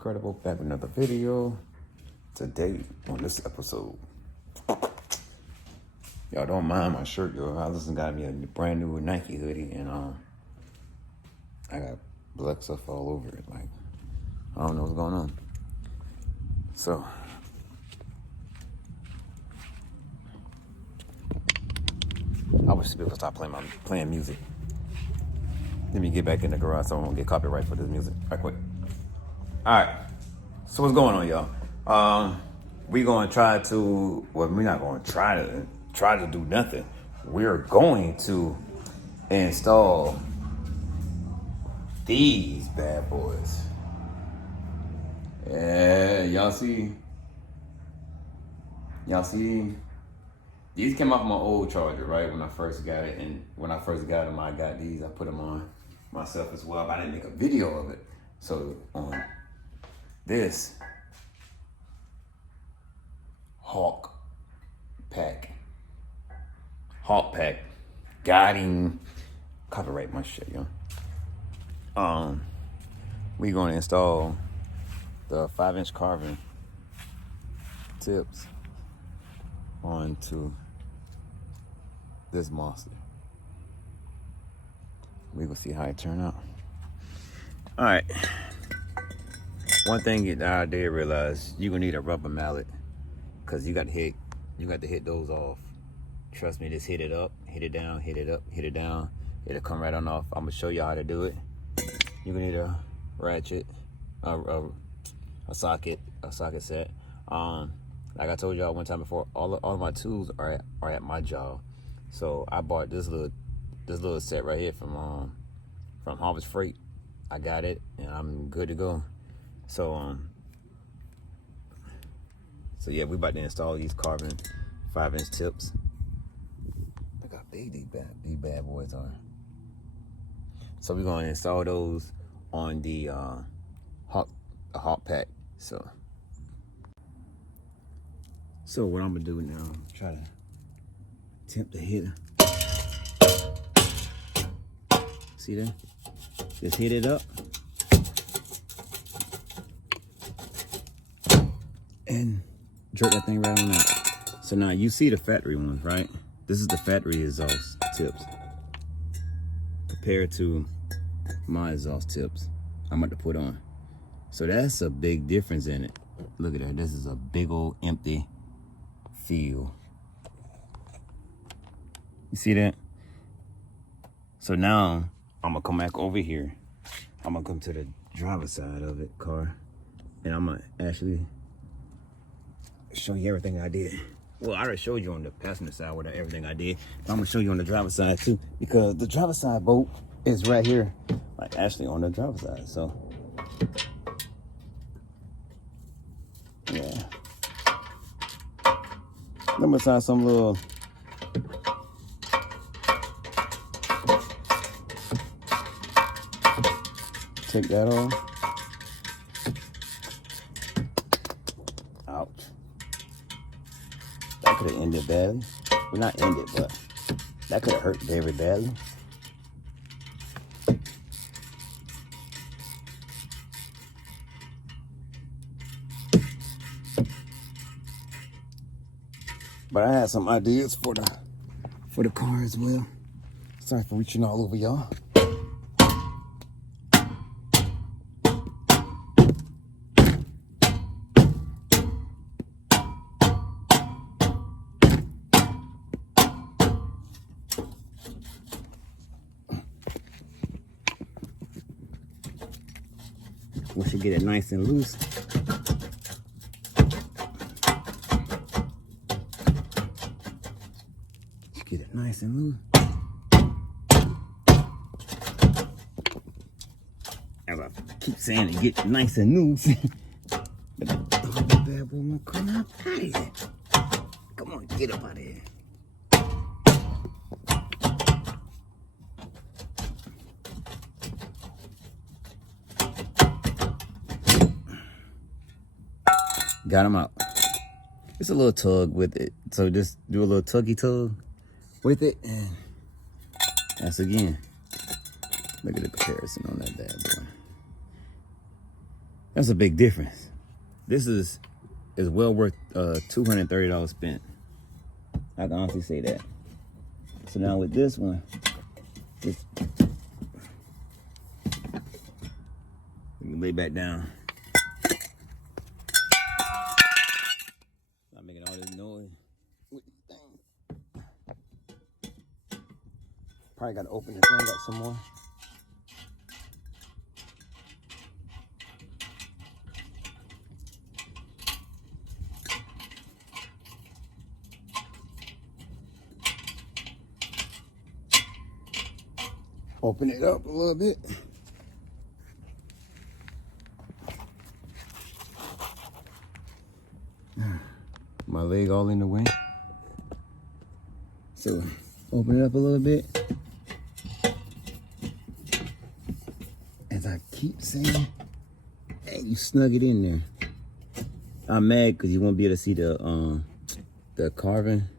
Incredible, back with another video. Today on this episode, y'all don't mind my shirt, yo. I just got me a brand new Nike hoodie, and I got black stuff all over it. Like, I don't know what's going on. So I wish people would stop playing music. Let me get back in the garage so I won't get copyright for this music right quick. All right. So what's going on, y'all? We gonna try to. Well, we're not gonna try to do nothing. We're going to install these bad boys. Yeah, y'all see? These came off my old charger, right? When I first got it, and when I first got them, I got these. I put them on myself as well, but I didn't make a video of it. So on this Hawk pack, guiding, copyright my shit, yo. We gonna install the 5-inch Carven tips onto this monster. We gonna see how it turn out. All right. One thing that I did realize, you gonna need a rubber mallet, cause you got to hit those off. Trust me, just hit it up, hit it down, hit it up, hit it down. It'll come right on off. I'm gonna show you how to do it. You're gonna need a ratchet, a socket set. Like I told y'all one time before, all of my tools are at my job. So I bought this little set right here from Harvest Freight. I got it and I'm good to go. So yeah, we about to install these Carven 5-inch tips. Look how big these bad boys are. So we're gonna install those on the Hawk pack. So what I'm gonna do now, try to attempt to hit her. See that? Just hit it up. And jerk that thing right on out. So now you see the factory ones, right? This is the factory exhaust tips compared to my exhaust tips I'm about to put on. So that's a big difference in it. Look at that. This is a big old empty field. You see that? So now I'm gonna come back over here. I'm gonna come to the driver's side of it, car, and I'm gonna actually show you everything I did. Well, I already showed you on the passenger side with everything I did. But I'm gonna show you on the driver's side too, because the driver's side bolt is right here, like actually on the driver's side. So yeah, let me sign some little. Take that off. Ouch. That could have ended badly. Well, not ended, but that could have hurt very badly. But I had some ideas for the car as well. Sorry for reaching all over y'all. Once you get it nice and loose, as I keep saying, it get nice and loose. But that bad boy won't come out of here. Come on, get up out of here. Got him out. It's a little tug with it. So just do a little tuggy tug with it. And that's again. Look at the comparison on that bad boy. That's a big difference. This is well worth $230 spent. I can honestly say that. So now with this one, you can lay back down. Not making all this noise with this thing. Probably got to open this thing up some more. Open it up a little bit. My leg all in the way. So open it up a little bit. As I keep saying, hey, you snug it in there. I'm mad because you won't be able to see the Carven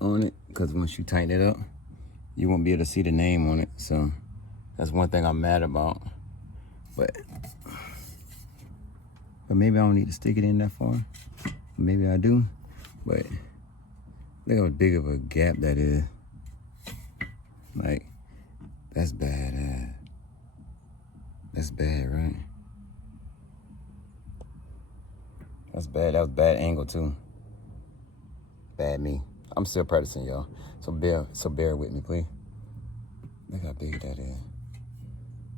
on it, because once you tighten it up, you won't be able to see the name on it. So that's one thing I'm mad about. But maybe I don't need to stick it in that far. Maybe I do. But look how big of a gap that is. Like, that's bad. That's bad, right? That's bad. That was bad angle too. Bad me. I'm still practicing, y'all. So bear with me, please. Look how big that is.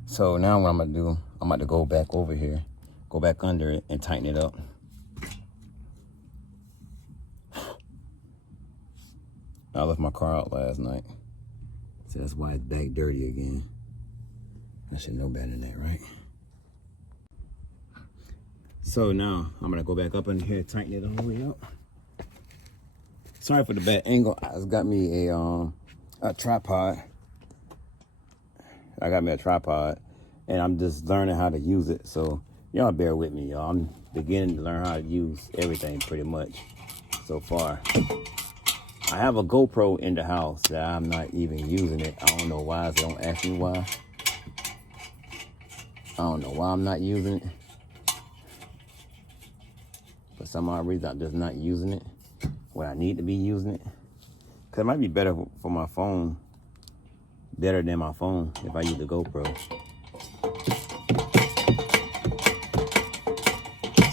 So now what I'm gonna do, I'm about to go back over here, go back under it and tighten it up. I left my car out last night. So that's why it's back dirty again. I should know better than that, right? So now I'm gonna go back up in here, tighten it all the way up. Sorry for the bad angle. I just got me a tripod. I got me a tripod, and I'm just learning how to use it. So y'all bear with me, y'all. I'm beginning to learn how to use everything pretty much so far. I have a GoPro in the house that I'm not even using it. I don't know why, so don't ask me why. I don't know why I'm not using it. For some odd reason, I'm just not using it when I need to be using it. Because it might be better for my phone, better than my phone if I use the GoPro.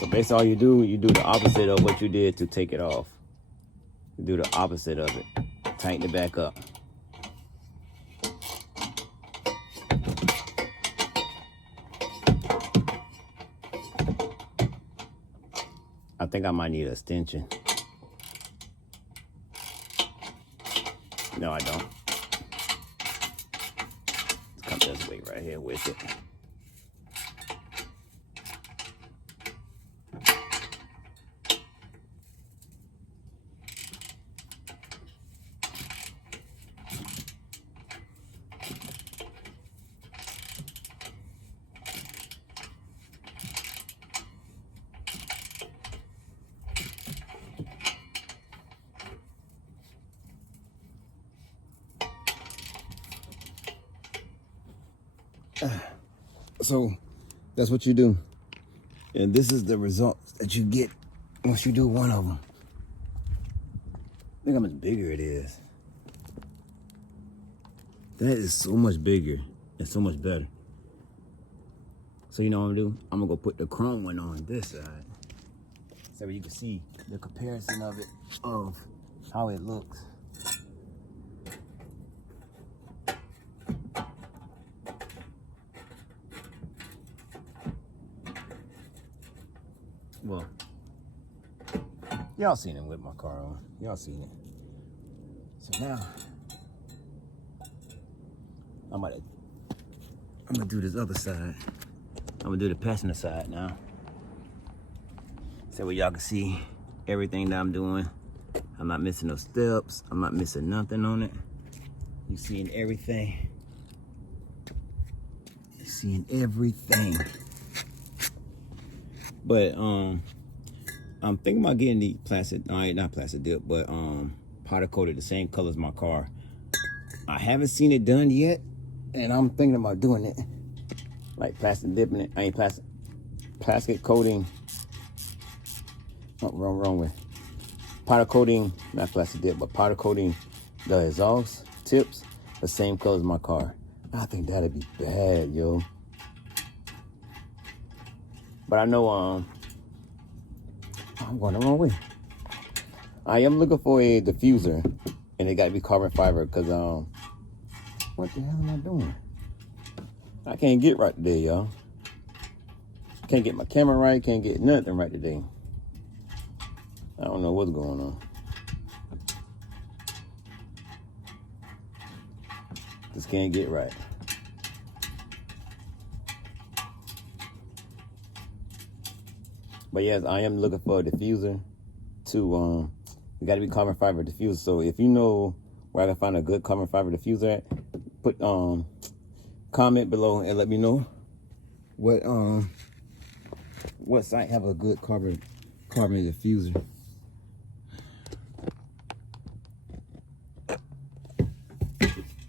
So basically all you do the opposite of what you did to take it off. You do the opposite of it. Tighten it back up. I think I might need an extension. No, I don't. Let's come this way right here with it. So that's what you do. And this is the results that you get once you do one of them. Look how much bigger it is. That is so much bigger and so much better. So you know what I'm gonna do? I'm gonna go put the chrome one on this side so you can see the comparison of it, of how it looks. Well, y'all seen it with my car on. Y'all seen it. So now, I'm gonna do this other side. I'm gonna do the passenger side now. So where y'all can see everything that I'm doing. I'm not missing no steps. I'm not missing nothing on it. You seeing everything. You seeing everything. But I'm thinking about getting the plastic, not plastic dip, but powder coated the same color as my car. I haven't seen it done yet, and I'm thinking about doing it. Like plastic dipping it. I ain't plastic. plastic coating. Oh, wrong way. Powder coating, not plastic dip, but powder coating the exhaust tips the same color as my car. I think that'd be bad, yo. But I know I'm going the wrong way. I am looking for a diffuser, and it got to be carbon fiber, because what the hell am I doing? I can't get right today, y'all. Can't get my camera right, can't get nothing right today. I don't know what's going on. Just can't get right. But yes, I am looking for a diffuser to, you gotta be carbon fiber diffuser. So if you know where I can find a good carbon fiber diffuser at, put, comment below and let me know what site have a good carbon diffuser.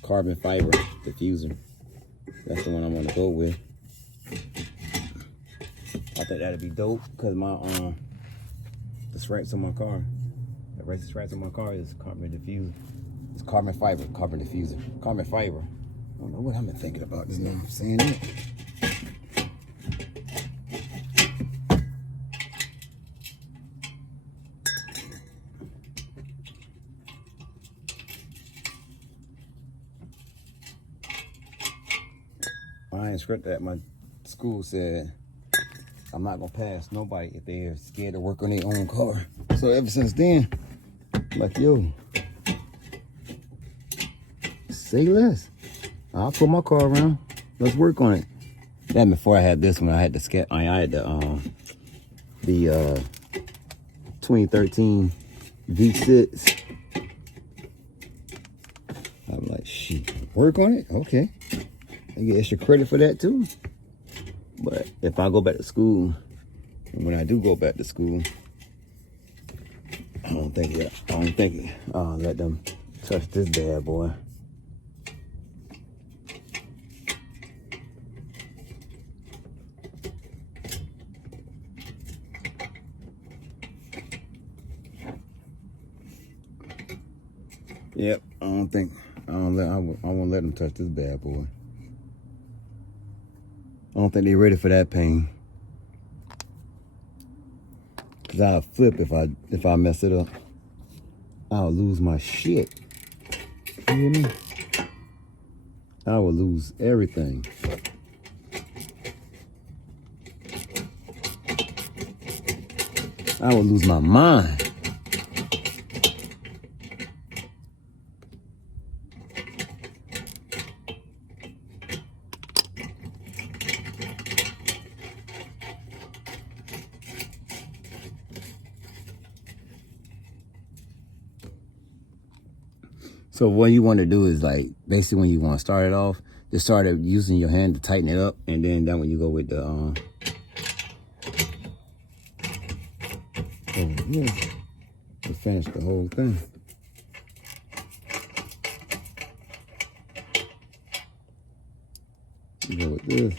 Carbon fiber diffuser. That's the one I want to go with. I think that'd be dope, because my the stripes on my car, the racing stripes on my car is carbon diffuser. It's carbon fiber, carbon diffuser, carbon fiber. I don't know what I'm thinking about this now. I'm saying it. I ain't script that. My school said I'm not gonna pass nobody if they're scared to work on their own car. So ever since then, I'm like, yo, say less. I'll pull my car around. Let's work on it. Then before I had this one, I had the I had the 2013 V6. I'm like, shit, work on it? Okay. I get extra credit for that too. But if I go back to school, and when I do go back to school, I don't think I'll let them touch this bad boy. Yep, I won't let them touch this bad boy. I don't think they're ready for that pain. Cause I'll flip if I mess it up. I'll lose my shit. You hear me? I will lose everything. I will lose my mind. So what you want to do is, like, basically when you want to start it off, just start using your hand to tighten it up, and then that when you go with the over here to finish the whole thing. You go with this.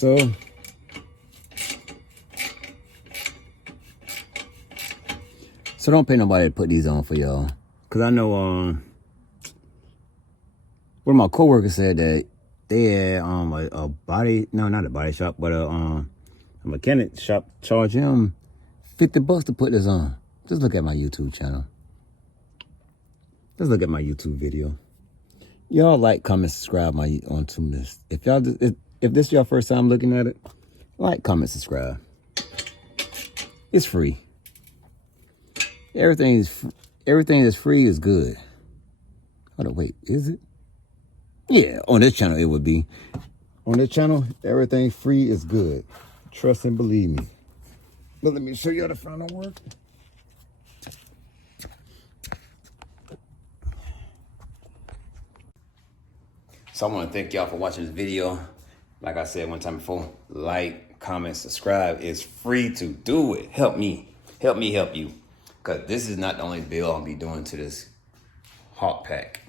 So don't pay nobody to put these on for y'all. Cause I know one of my coworkers said that they had a body, no, not a body shop, but a mechanic shop charge him $50 to put this on. Just look at my YouTube channel. Just look at my YouTube video. Y'all like, comment, subscribe onto this. If this is your first time looking at it, like, comment, subscribe. It's free. Everything that's free is good. Hold on, wait, is it? Yeah, on this channel it would be. On this channel, everything free is good. Trust and believe me. But let me show you how the final work. So I want to thank y'all for watching this video. Like I said one time before, like, comment, subscribe. It's free to do it. Help me. Help me help you. Because this is not the only build I'll be doing to this hawk pack.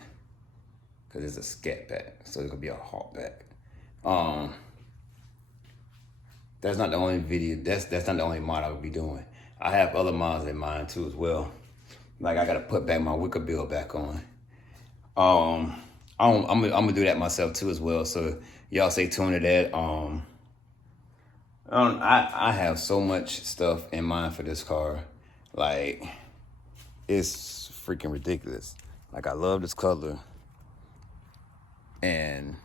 Because it's a scat pack. So it's going to be a hawk pack. That's not the only video. That's not the only mod I will be doing. I have other mods in mind too as well. Like I got to put back my wicker build back on. I'm gonna do that myself too as well. So y'all stay tuned to that. I have so much stuff in mind for this car. Like it's freaking ridiculous. Like I love this color, and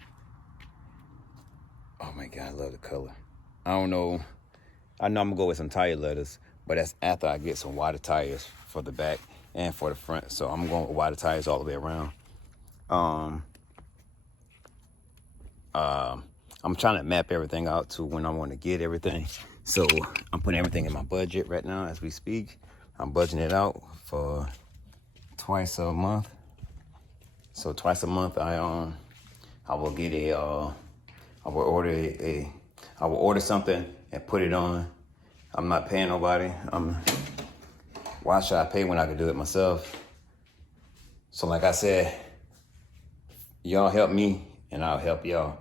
oh my god, I love the color. I don't know. I know I'm gonna go with some tire letters, but that's after I get some wider tires for the back and for the front. So I'm going with wider tires all the way around. I'm trying to map everything out to when I want to get everything. So I'm putting everything in my budget right now as we speak. I'm budgeting it out for twice a month. So twice a month I will get I will order something and put it on. I'm not paying nobody. Why should I pay when I can do it myself? So like I said, y'all help me and I'll help y'all.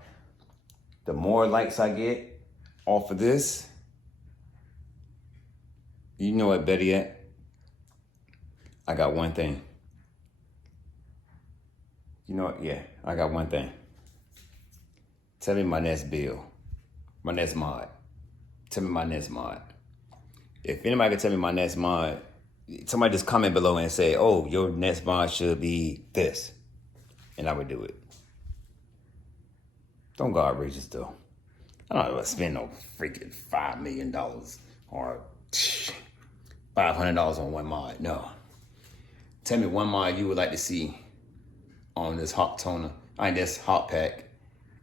The more likes I get off of this, you know what, better yet, I got one thing. You know what, yeah, I got one thing. Tell me my next build, my next mod. Tell me my next mod. If anybody can tell me my next mod, somebody just comment below and say, oh, your next mod should be this. And I would do it. Don't go outrageous though. I don't want to spend no freaking $5 million or $500 on one mod. No. Tell me one mod you would like to see on this hawk toner, this hawk pack,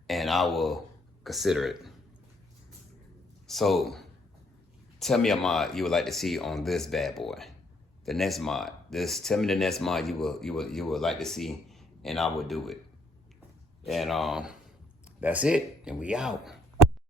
and I will consider it. So tell me a mod you would like to see on this bad boy. The next mod. Tell me the next mod you would like to see, and I will do it. And that's it. And we out.